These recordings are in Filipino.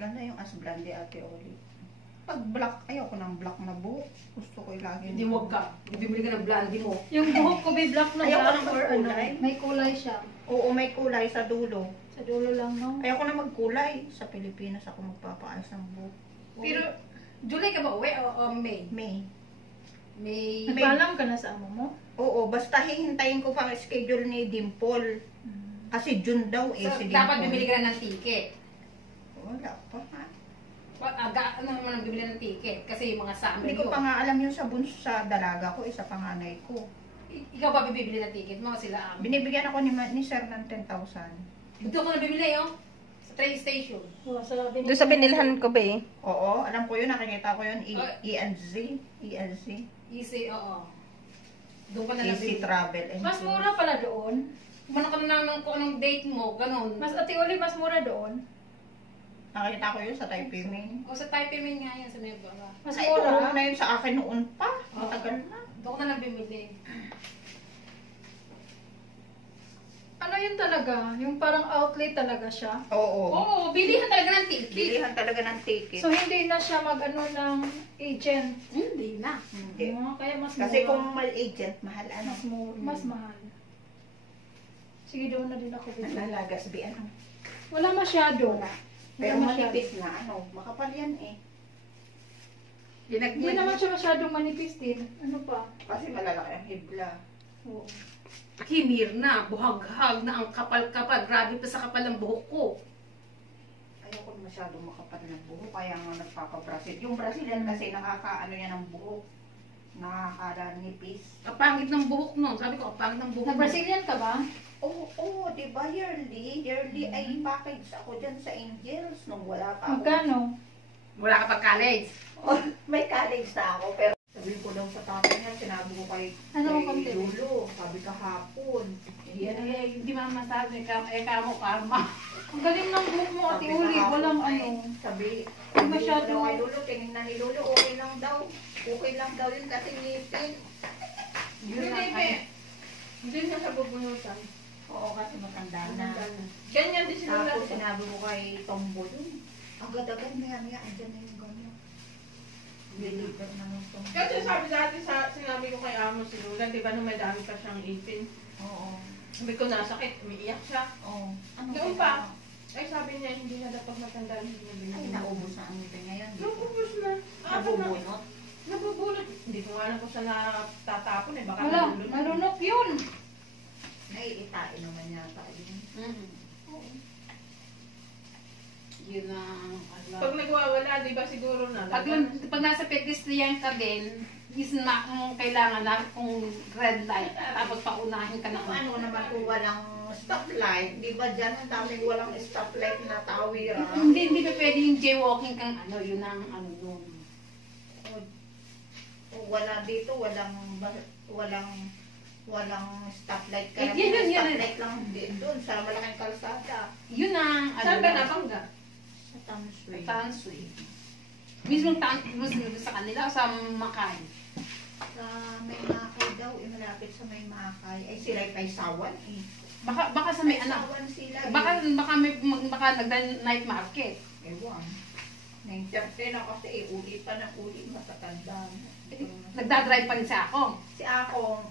Ganda yung as blonde Ate Oli. Pag black, ayoko ng black na buhok. Gusto ko lagi. Hindi wag ka. Bibili ka ng blondie mo. Yung buhok ko may black na Ayoko black ng or ano. kulay. May kulay siya. Oo, may kulay sa dulo. Sa dulo lang, no? Ayoko na magkulay. Sa Pilipinas ako magpapaayos ng buhok. Pero, July ka ba uwi o May? May. May... Nagpaalam ka na sa amo mo? Oo, basta hihintayin ko pang schedule ni Dimple. Kasi June daw eh, So, si dapat Dimple. bibili ka na ng ticket. Wala pa ha. Ano naman ang bibili ng ticket? Kasi yung mga summer Hindi ko pa nga alam yun sa bunso sa dalaga ko, isa panganay ko. Ikaw ba bibili ng ticket mo? Sila Binibigyan ako ni Sir ng 10,000. Dito ko na bibili, oh. Sa train station. Doon sa binilhan ko ba eh? Oo, alam ko yun, nakikita ko yun, Okay. ELZ. Easy, oo. Doon ka na Easy nabili. Travel. Mas mura pala doon. Kumano ka na lang kung anong date mo, ganun. Mas Ate Oli, mas mura doon. Nakita ko yun sa Taipei Main. O sa Taipei Main nga yan, sa Nueva. Mas Ay, ito mura. na yun sa akin noon pa. Matagal na. Doon ko na lang bumili. Ano yun talaga? Yung parang outlet talaga siya. Oo. Oo, bilihan talaga ng ticket. Bilihan talaga ng ticket. So, hindi na siya mag-ano ng agent. Hindi na. Hindi. Kaya mas Kasi mura. kung mal-agent, mahal ano. Mas mura. Mas mahal. Sige, doon na din ako bibili. Nalalagas, bi ano. Wala masyado. Pero Wala masyado. manipis na ano. Makapal yan eh. Hindi naman siya masyadong manipis din. Ano pa? Kasi malalaki ang hibla. Oo. Himir na, buhag-hag na ang kapal-kapal. Grabe pa sa kapal ng buhok ko. Ayoko masyado makapal ng buhok. Kaya nga nagpapabrasil. Yung Brazilian kasi nakakaano yan ng buhok. Nakakanipis. Kapangit ng buhok nun. Sabi ko, kapangit ng buhok. Nag-Brazilian ka ba? Oo, di ba yearly? Yearly ay package ako dyan sa Angels nung wala pa ako. Magkano? Wala ka pa college. Oh, may college na ako, pero sabi ko daw sa tatay niya, sinabi ko kay, Ano kay konti? Lolo, sabi kahapon. Hindi man masabi, kamo karma. Ang galing ng buhok mo, Ate Sabi Uli. kahapon, Walang ay, ano. Sabi, Masyado. sabi ko kay Lolo, tingin na ni Lolo, okay lang daw. Okay lang daw yun kasi ngipin. Yun Hindi, ang be. ano. Hindi na sa bubunutan. Oo, kasi matanda na. Ganyan din sila. Tapos sinabi ko kay Tombo yun, agad-agad maya-maya, andyan na yung gano'n. Deliver na ng Tombo. Kasi sabi dati sinabi ko kay Amo si Lula, di ba nung may dami pa siyang ipin. Oo. Sabi ko nasakit, umiiyak siya. Oo. Ano Doon kaya? pa. Ay sabi niya, hindi na dapat matanda, hindi niya Ay, binibigyan. naubos na ang ngipin ngayon. Nabubos na. Nabubunot. Nabubulot. Hindi ko alam kung saan natatapon eh. Baka Wala, nabubulot. marunok yun. Naiitain naman yata yun. Yun na. Pag nagwawala, di ba siguro na? Pag nasa pedestrian ka din, is na kung kailangan na kung red light, tapos paunahin ka na. Ano naman kung walang stoplight? Di ba dyan ang daming walang stoplight na tawiran? Hindi pa pwede yung jaywalking kang ano, yun ang ano doon. Wala dito, walang stoplight. Eh, Kaya yun, stoplight lang din doon sa malaking kalsada. Yun ang ano. Saan ka napangga? Sa Tansway. Tansway. Mismo sa kanila o sa Makay? Sa May Makay daw, malapit sa May Makay. Ay, sila'y paisawan eh. Baka sa may anak. Paisawan sila Baka nagda-night market. Ewan. 9:30 na kasi uli pa na uli, matatanda na. Nagdadrive pa rin siya ako. Si Akong,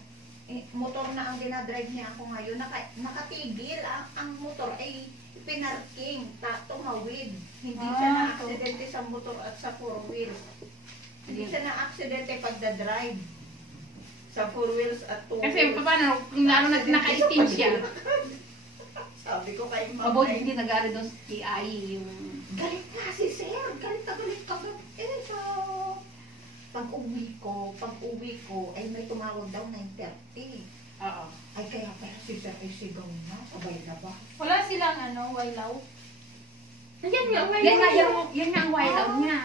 motor na ang dinadrive niya ako ngayon. Nakatigil. Ang motor ay pinarking, tumawid. Hindi siya na-aksidente sa motor at sa four wheels. Hindi siya na-aksidente pagdadrive. Sa four wheels at two Kasi wheels. paano, kung lalo na naka-steam siya. Sabi ko kay Mama, Mabuti hindi nag-aaral doon sa TI yung... galit nga si Sir. Galit ka. So, pag-uwi ko, ay may tumawag daw 9:30. Oo. Ay, kaya si Sir ay sigaw na. Sabay na ba? Wala silang ano, wailaw. Yan nga, Yan nga ang wild niya.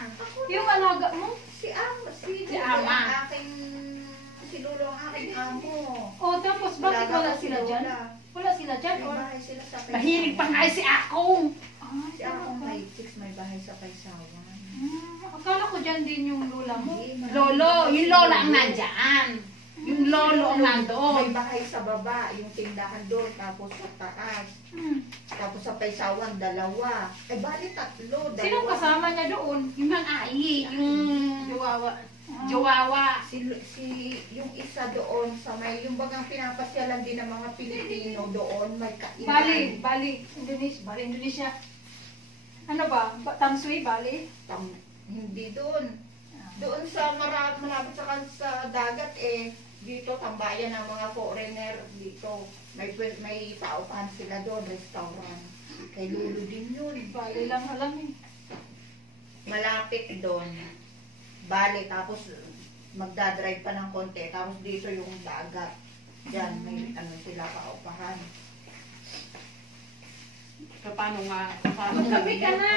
Yung alaga mo? Si Ama. Si Ama. Ang aking, si Lolo ang aking amo. O, tapos bakit wala daw si sila dyan? Lola. Wala sila dyan? May Or... bahay sila sa Paisawan. Mahilig pa nga si Akong. Ah, Si Akong may chicks, may bahay sa Paisawan. Akala ko dyan din yung lula mo. Hindi, marami Lolo, daw yung si lola ang nandyan. Yung lolo ang May nandoon. bahay sa baba, yung tindahan doon, tapos sa taas. Tapos sa Paysawan, 2. Eh, bali 3. Sino kasama niya doon? Yung mga ai, yung Jowawa. Yung isa doon sa may, yung bagang pinapasyalan din ng mga Pilipino doon, may kainan. Bali, Indonesia. Ano ba? Tamsui, Bali? Hindi doon. Doon sa malapit sa dagat dito tambayan ng mga foreigner dito. May paupahan sila doon, restaurant. Kay Lulu din yun. Bali lang alam eh. Malapit doon. Bali, tapos magdadrive pa ng konti. Tapos dito yung dagat. Diyan, may sila paupahan. Paano nga? Magkape ka na!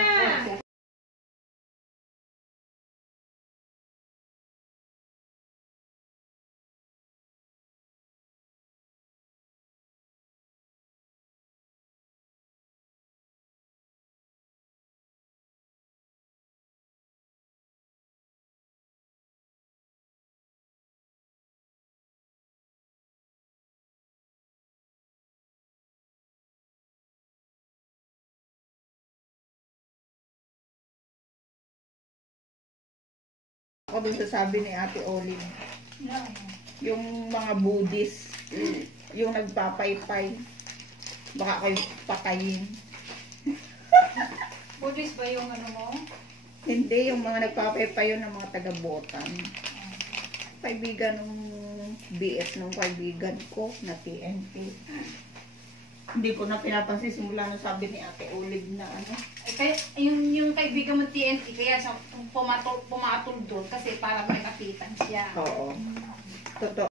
Ako dun sa sabi ni Ate Olin, yung mga Buddhist, yung nagpapaypay, baka kayo patayin. Buddhist ba yung ano mo? Hindi, yung mga nagpapaypay yun ng mga taga-Botan. Kaibigan ng BS nung kaibigan ko na TNT. Hindi ko na pinapansin simula nung sabi ni Ate Olive na ano. Kaya, yung kaibigan mo TNT, kaya sa pumatol doon kasi para may kapitan siya. Oo. Totoo.